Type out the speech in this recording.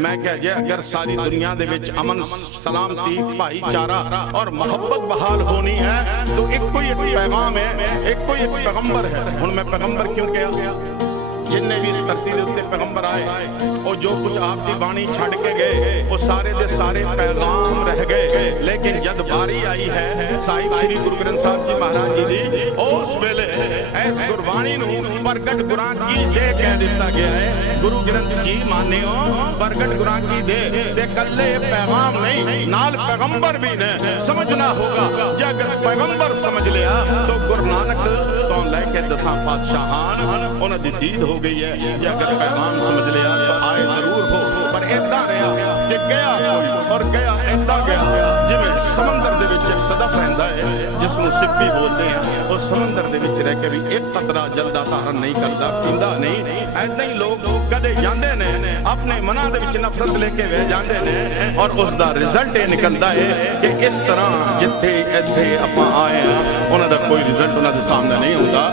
ਮੈਂ ਕਿਹਾ, ਜੇ ਅਗਰ ਸਾਰੀ ਦੁਨੀਆ ਦੇ ਵਿੱਚ ਅਮਨ, ਸਲਾਮਤੀ, ਭਾਈਚਾਰਾ ਔਰ ਮੁਹੱਬਤ ਬਹਾਲ ਹੋਣੀ ਹੈ, ਤਾਂ ਇੱਕੋ ਹੀ ਇੱਕ ਪੈਗਾਮ ਹੈ, ਇੱਕੋ ਹੀ ਇੱਕ ਪੈਗੰਬਰ ਹੈ। ਹੁਣ ਮੈਂ ਪੈਗੰਬਰ ਕਿਉਂ ਕਿਹਾ? ਜਿੰਨੇ ਵੀ ਇਸ ਧਰਤੀ ਦੇ ਉੱਤੇ ਪੈਗੰਬਰ ਆਏ, ਉਹ ਜੋ ਕੁਝ ਆਪ ਦੀ ਬਾਣੀ ਛੱਡ ਕੇ ਗਏ, ਉਹ ਸਾਰੇ ਦੇ ਸਾਰੇ ਪੈਗਾਮ ਰਹਿ ਗਏ। ਲੇਕਿਨ ਜਦ ਵਾਰੀ ਆਈ ਹੈ ਸਾਹਿਬ ਸ੍ਰੀ ਗੁਰੂ ਗ੍ਰੰਥ ਸਾਹਿਬ ਜੀ ਮਹਾਰਾਜ ਜੀ ਦੀ, ਉਸ ਵੇਲੇ ਇਸ ਗੁਰਬਾਣੀ ਨੂੰ ਪ੍ਰਗਟ ਗੁਰਾਂ ਕੀ ਦੇ ਕਹਿ ਦਿੱਤਾ ਗਿਆ ਹੈ। ਗੁਰੂ ਗ੍ਰੰਥ ਜੀ ਮਾਨਿਓ, ਪ੍ਰਗਟ ਗੁਰਾਂ ਕੀ ਦੇ, ਤੇ ਕੱਲੇ ਪੈਗਾਮ ਨਹੀਂ, ਨਾਲ ਪੈਗੰਬਰ ਵੀ ਨੇ। ਸਮਝਣਾ ਹੋਗਾ ਜੇ ਅਗਰ ਪੈਗੰਬਰ ਸਮਝ ਲਿਆ ਦਸਾਂ ਪਾਤਸ਼ਾਹਾਂ ਉਹਨਾਂ ਦੀ ਦੀਦ ਹੋ ਗਈ ਹੈ। ਜੇ ਅਗਰ ਪੈਗਾਮ ਸਮਝ ਲਿਆ ਤਾਂ ਆਏ ਜ਼ਰੂਰ ਹੋ। ਪਰ ਇਦਾਂ ਰਿਹਾ ਕਿ ਗਿਆ ਕੋਈ ਔਰ ਗਿਆ ਇਦਾਂ ਗਿਆ। ਜਿਵੇਂ ਸਮੁੰਦਰ ਦੇ ਵਿੱਚ ਇੱਕ ਸਦਫ ਰਹਿੰਦਾ ਹੈ ਜਿਸ ਨੂੰ ਸਿੱਪੀ ਬੋਲਦੇ ਆ। ਉਹ ਸਮੁੰਦਰ ਦੇ ਵਿੱਚ ਰਹਿ ਕੇ ਵੀ ਇੱਕ ਕਤਰਾ ਜਲ ਧਾਰਨ ਨਹੀਂ ਕਰਦਾ, ਪੀਂਦਾ ਨਹੀਂ। ਐਦਾਂ ਹੀ ਲੋਕ ਕਦੇ ਜਾਂਦੇ ਨੇ, ਆਪਣੇ ਮਨਾਂ ਦੇ ਵਿੱਚ ਨਫ਼ਰਤ ਲੈ ਕੇ ਵੇ ਜਾਂਦੇ ਨੇ ਔਰ ਉਸ ਦਾ ਰਿਜ਼ਲਟ ਇਹ ਨਿਕਲਦਾ ਹੈ ਕਿ ਇਸ ਤਰ੍ਹਾਂ ਜਿੱਥੇ ਇੱਥੇ ਆਪਾਂ ਆਏ ਆ, ਉਹਨਾਂ ਦਾ ਕੋਈ ਰਿਜ਼ਲਟ ਉਹਨਾਂ ਦੇ ਸਾਹਮਣੇ ਨਹੀਂ ਹੁੰਦਾ।